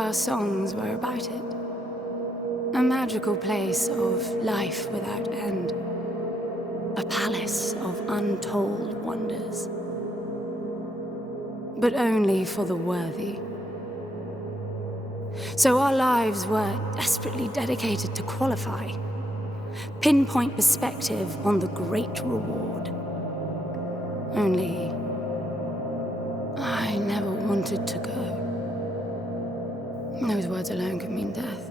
our songs were about it. A magical place of life without end. A palace of untold wonders. But only for the worthy. So our lives were desperately dedicated to qualify. Pinpoint perspective on the great reward. Only, I never wanted to go. Those words alone could mean death.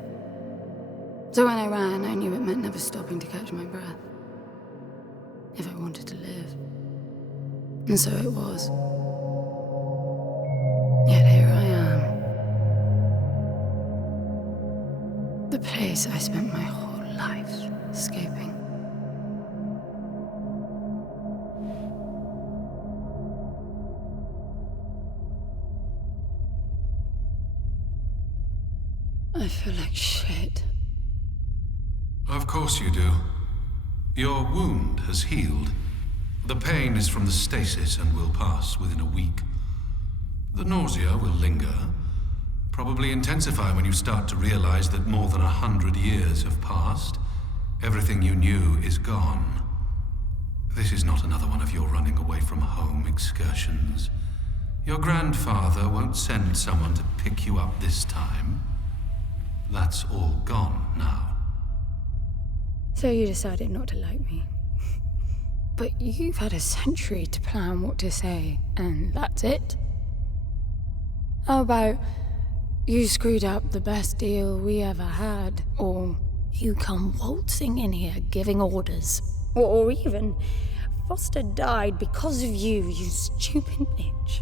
So when I ran, I knew it meant never stopping to catch my breath. If I wanted to live. And so it was. Yet here I am. The place I spent my whole life escaping. I feel like shit. Of course you do. Your wound has healed. The pain is from the stasis and will pass within a week. The nausea will linger, probably intensify when you start to realize that more than 100 years have passed. Everything you knew is gone. This is not another one of your running away from home excursions. Your grandfather won't send someone to pick you up this time. That's all gone now. So you decided not to like me. But you've had a century to plan what to say, and that's it? How about you screwed up the best deal we ever had, or you come waltzing in here giving orders, or even Foster died because of you, you stupid bitch.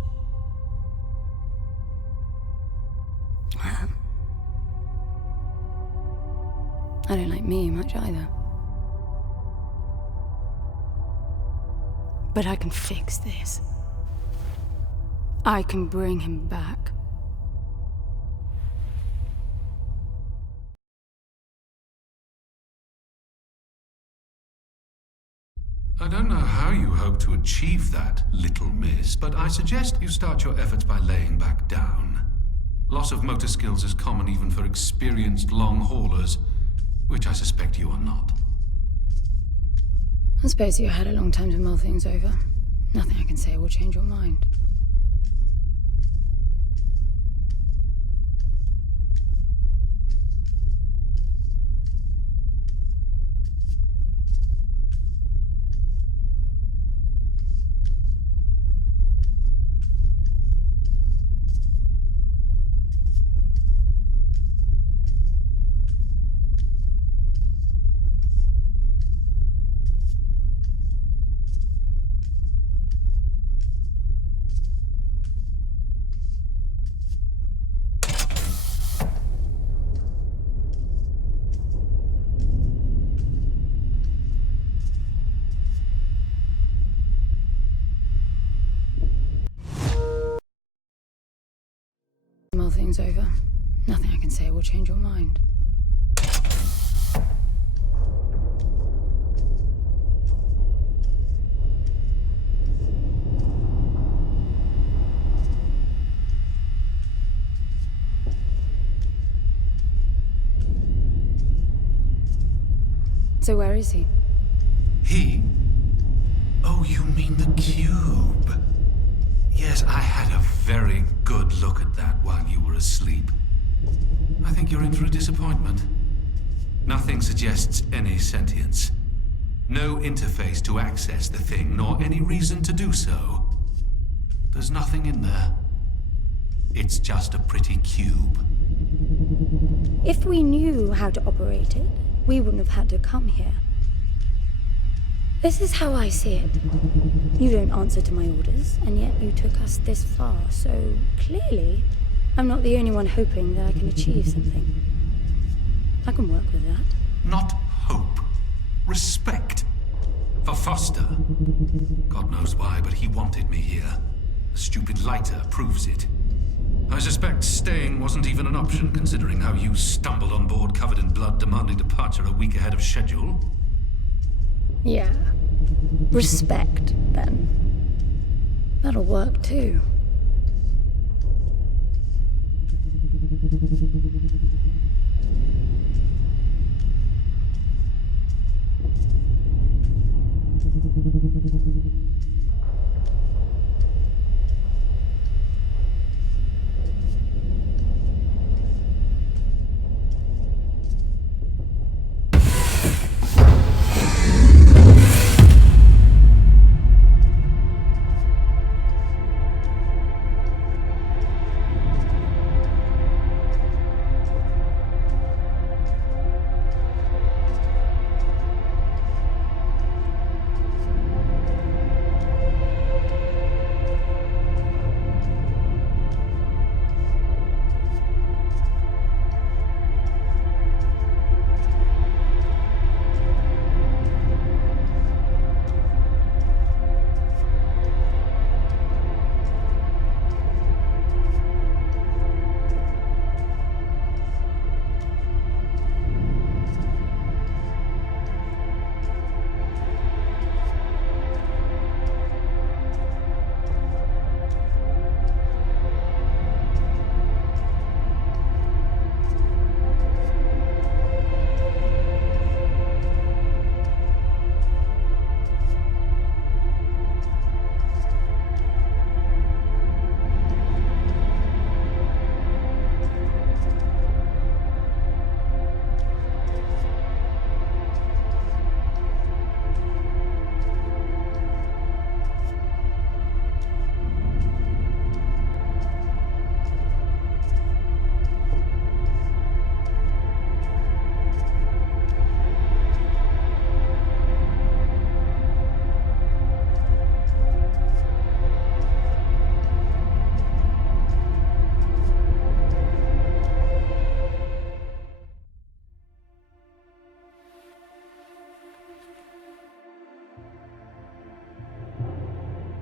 I don't like me much either. But I can fix this. I can bring him back. I don't know how you hope to achieve that, little miss, but I suggest you start your efforts by laying back down. Loss of motor skills is common even for experienced long haulers, which I suspect you are not. I suppose you had a long time to mull things over. Nothing I can say will change your mind. Mull things over. Nothing I can say will change your mind. So where is he? He? Oh, you mean the cube. Yes, I had a very good look at that while you were asleep. I think you're in for a disappointment. Nothing suggests any sentience. No interface to access the thing, nor any reason to do so. There's nothing in there. It's just a pretty cube. If we knew how to operate it, we wouldn't have had to come here. This is how I see it. You don't answer to my orders, and yet you took us this far, so clearly I'm not the only one hoping that I can achieve something. I can work with that. Not hope. Respect. For Foster. God knows why, but he wanted me here. The stupid lighter proves it. I suspect staying wasn't even an option, considering how you stumbled on board covered in blood, demanding departure a week ahead of schedule. Yeah. Respect, then. That'll work, too.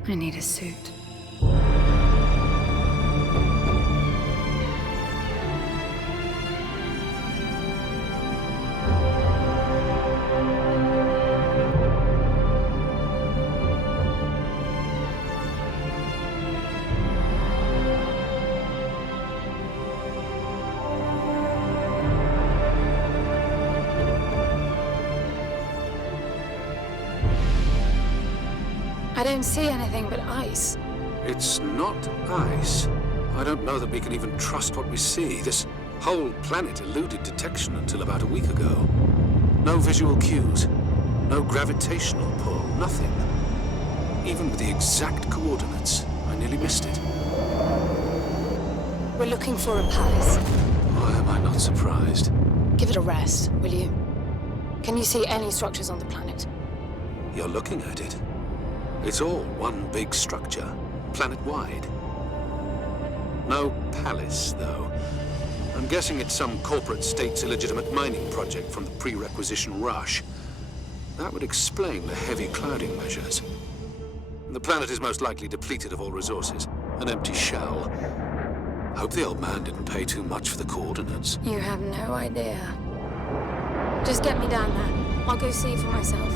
I need a suit. I don't see anything but ice. It's not ice. I don't know that we can even trust what we see. This whole planet eluded detection until about a week ago. No visual cues, no gravitational pull, nothing. Even with the exact coordinates, I nearly missed it. We're looking for a palace. Why am I not surprised? Give it a rest, will you? Can you see any structures on the planet? You're looking at it. It's all one big structure, planet-wide. No palace, though. I'm guessing it's some corporate state's illegitimate mining project from the pre-requisition rush. That would explain the heavy clouding measures. The planet is most likely depleted of all resources. An empty shell. Hope the old man didn't pay too much for the coordinates. You have no idea. Just get me down there. I'll go see for myself.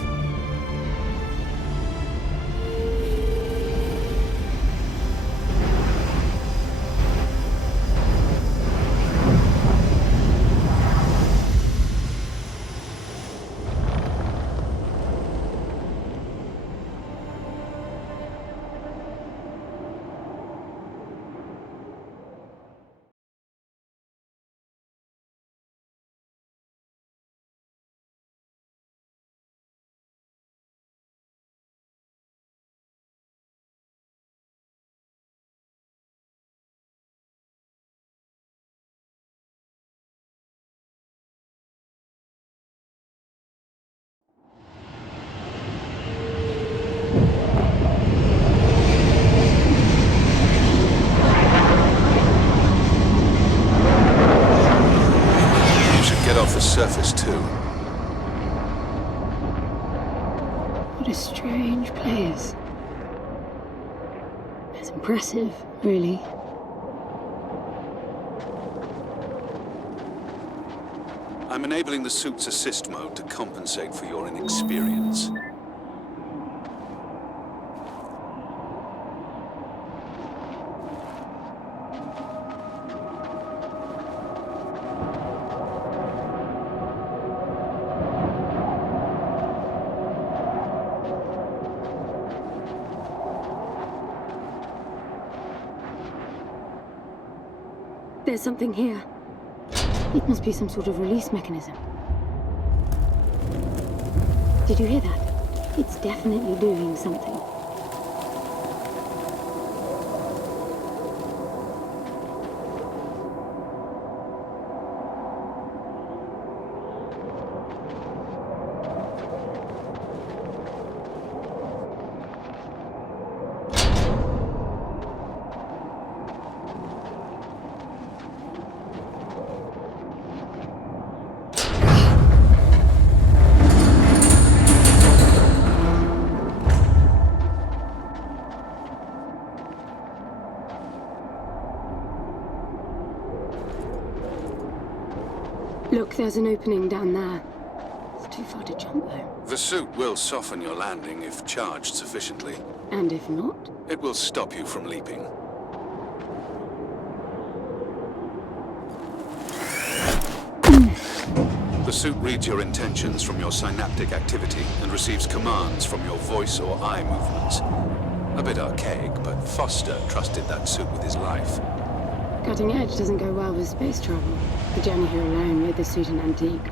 Off the surface, too. What a strange place. It's impressive, really. I'm enabling the suit's assist mode to compensate for your inexperience. There's something here. It must be some sort of release mechanism. Did you hear that? It's definitely doing something. Look, there's an opening down there. It's too far to jump, though. The suit will soften your landing if charged sufficiently. And if not? It will stop you from leaping. The suit reads your intentions from your synaptic activity and receives commands from your voice or eye movements. A bit archaic, but Foster trusted that suit with his life. Cutting edge doesn't go well with space travel. The journey here alone made the suit an antique.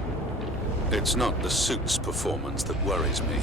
It's not the suit's performance that worries me.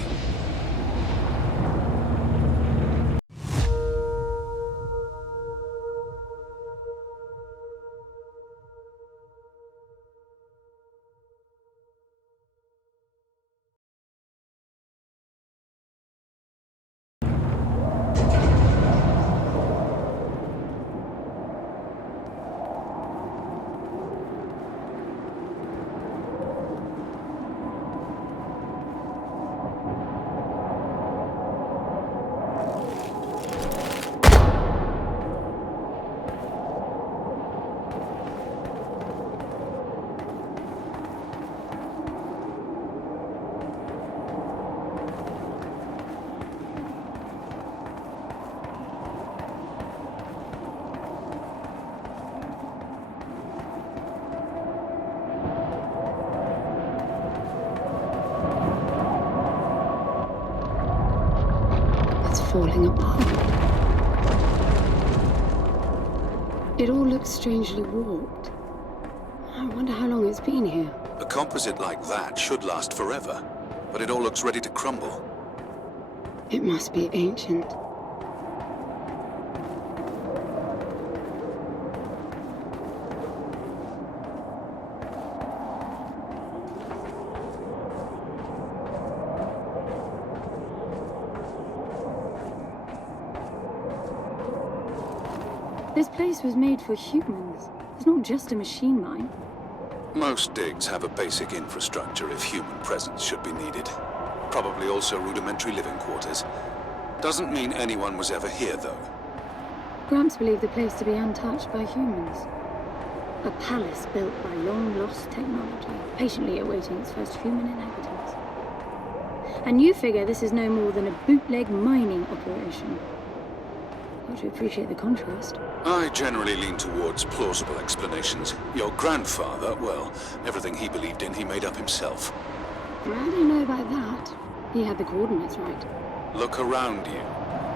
Falling apart. It all looks strangely warped. I wonder how long it's been here. A composite like that should last forever, but it all looks ready to crumble. It must be ancient. This place was made for humans. It's not just a machine mine. Most digs have a basic infrastructure if human presence should be needed. Probably also rudimentary living quarters. Doesn't mean anyone was ever here, though. Gramps believed the place to be untouched by humans. A palace built by long-lost technology, patiently awaiting its first human inhabitants. And you figure this is no more than a bootleg mining operation. Got to appreciate the contrast. I generally lean towards plausible explanations. Your grandfather, well, everything he believed in, he made up himself. I don't know about that. He had the coordinates right. Look around you.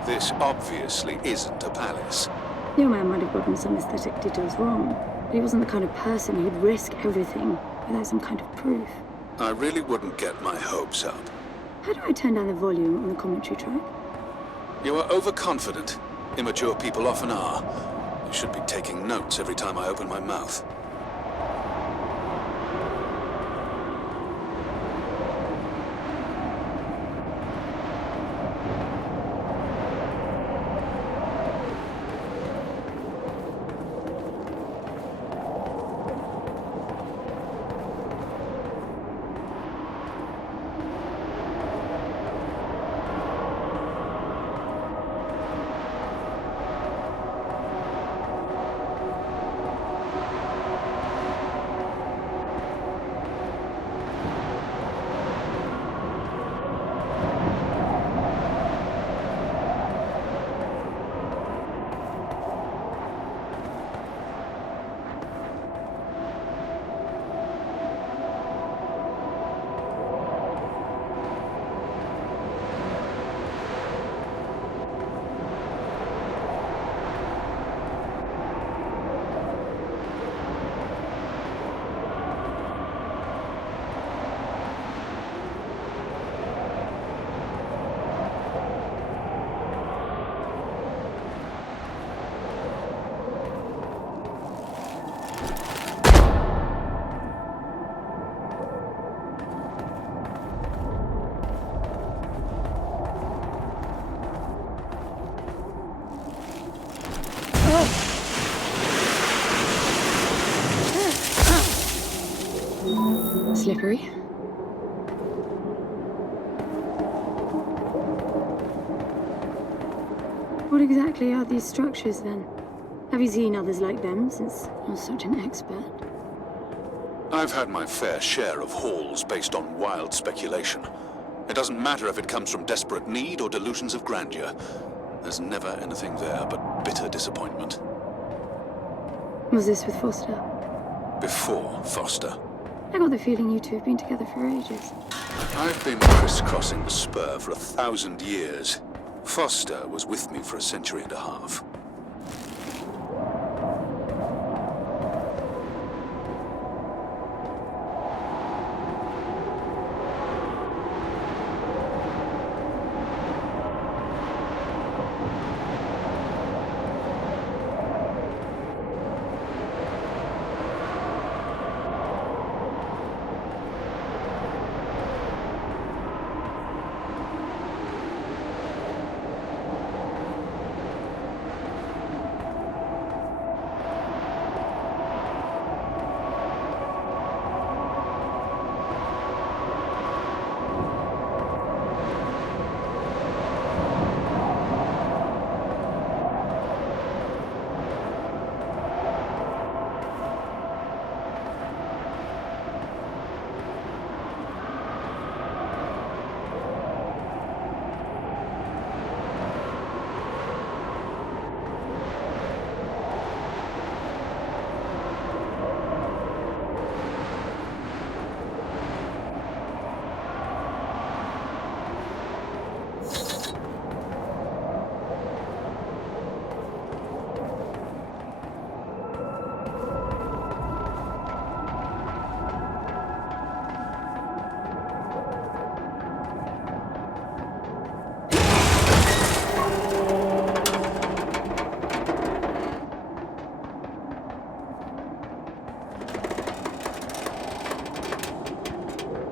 This obviously isn't a palace. The old man might have gotten some aesthetic details wrong, but he wasn't the kind of person who'd risk everything without some kind of proof. I really wouldn't get my hopes up. How do I turn down the volume on the commentary track? You are overconfident. Immature people often are. You should be taking notes every time I open my mouth. slippery. What exactly are these structures, then? Have you seen others like them, since you're such an expert? I've had my fair share of halls based on wild speculation. It doesn't matter if it comes from desperate need or delusions of grandeur. There's never anything there but bitter disappointment. Was this with Foster? Before Foster. I got the feeling you two have been together for ages. I've been crisscrossing the spur for 1,000 years. Foster was with me for a century and a half.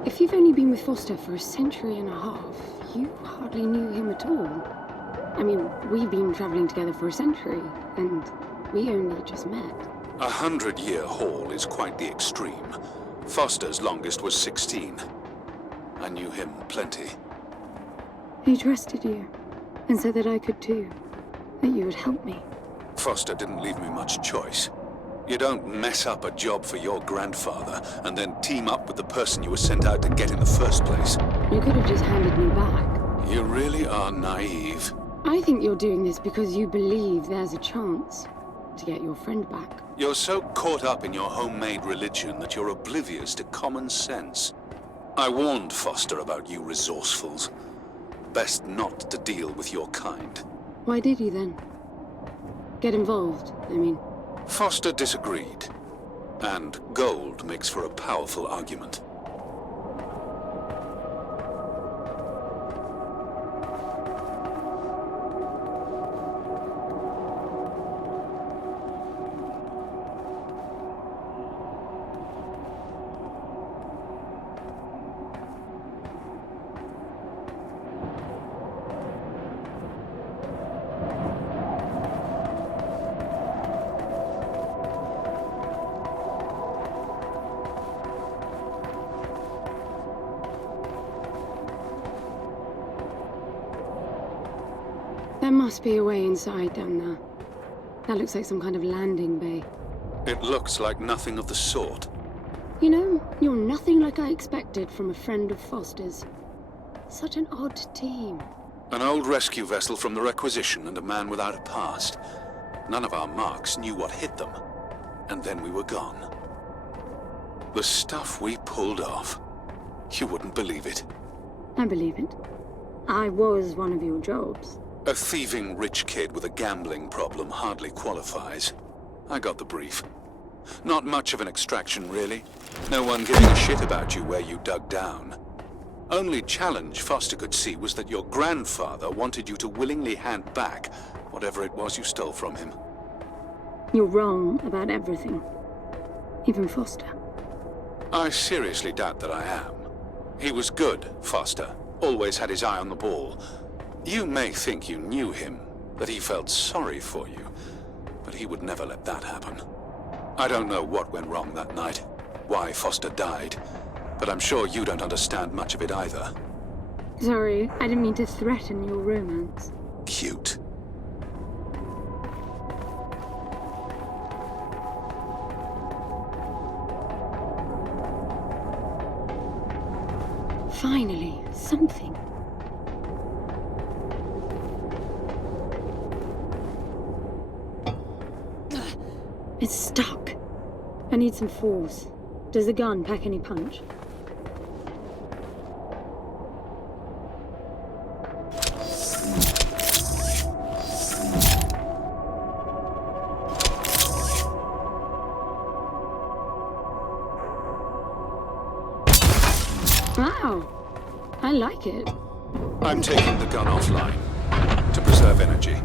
If you've only been with Foster for a century and a half, you hardly knew him at all. I mean, we've been traveling together for a century, and we only just met. 100-year haul is quite the extreme. Foster's longest was 16. I knew him plenty. He trusted you, and said that I could too, that you would help me. Foster didn't leave me much choice. You don't mess up a job for your grandfather and then team up with the person you were sent out to get in the first place. You could have just handed me back. You really are naive. I think you're doing this because you believe there's a chance to get your friend back. You're so caught up in your homemade religion that you're oblivious to common sense. I warned Foster about you resourcefuls. Best not to deal with your kind. Why did you then? Get involved, I mean. Foster disagreed, and gold makes for a powerful argument. There must be a way inside down there. That looks like some kind of landing bay. It looks like nothing of the sort. You know, you're nothing like I expected from a friend of Foster's. Such an odd team. An old rescue vessel from the Requisition and a man without a past. None of our marks knew what hit them. And then we were gone. The stuff we pulled off. You wouldn't believe it. I believe it. I was one of your jobs. A thieving rich kid with a gambling problem hardly qualifies. I got the brief. Not much of an extraction, really. No one giving a shit about you where you dug down. Only challenge Foster could see was that your grandfather wanted you to willingly hand back whatever it was you stole from him. You're wrong about everything. Even Foster. I seriously doubt that I am. He was good, Foster. Always had his eye on the ball. You may think you knew him, that he felt sorry for you, but he would never let that happen. I don't know what went wrong that night, why Foster died, But I'm sure you don't understand much of it either. Sorry, I didn't mean to threaten your romance. Cute. Finally, something. It's stuck. I need some force. Does the gun pack any punch? Wow, I like it. I'm taking the gun offline to preserve energy.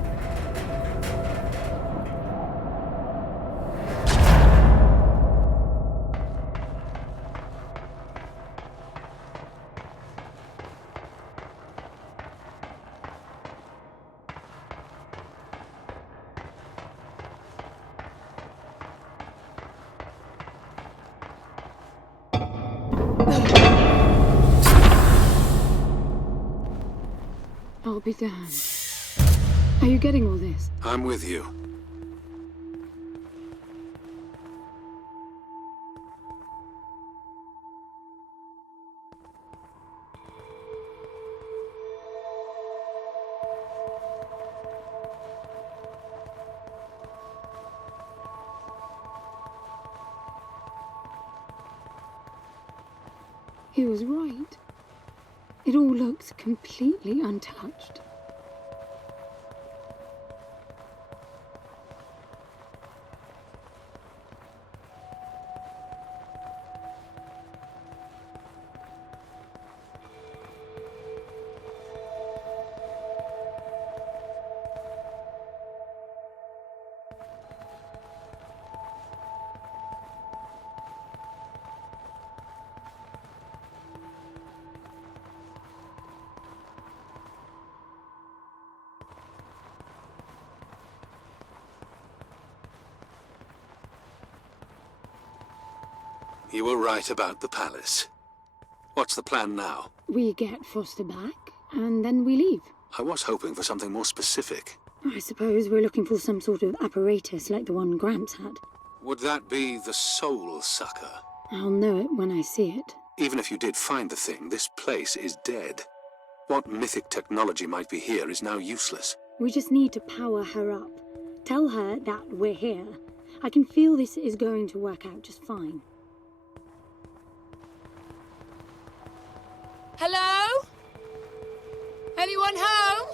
I'll be damned. Are you getting all this? I'm with you. He was right. It all looks completely untouched. You were right about the palace. What's the plan now? We get Foster back, and then we leave. I was hoping for something more specific. I suppose we're looking for some sort of apparatus like the one Gramps had. Would that be the Soul Sucker? I'll know it when I see it. Even if you did find the thing, this place is dead. What mythic technology might be here is now useless. We just need to power her up. Tell her that we're here. I can feel this is going to work out just fine. Hello? Anyone home?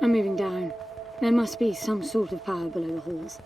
I'm moving down. There must be some sort of power below the halls.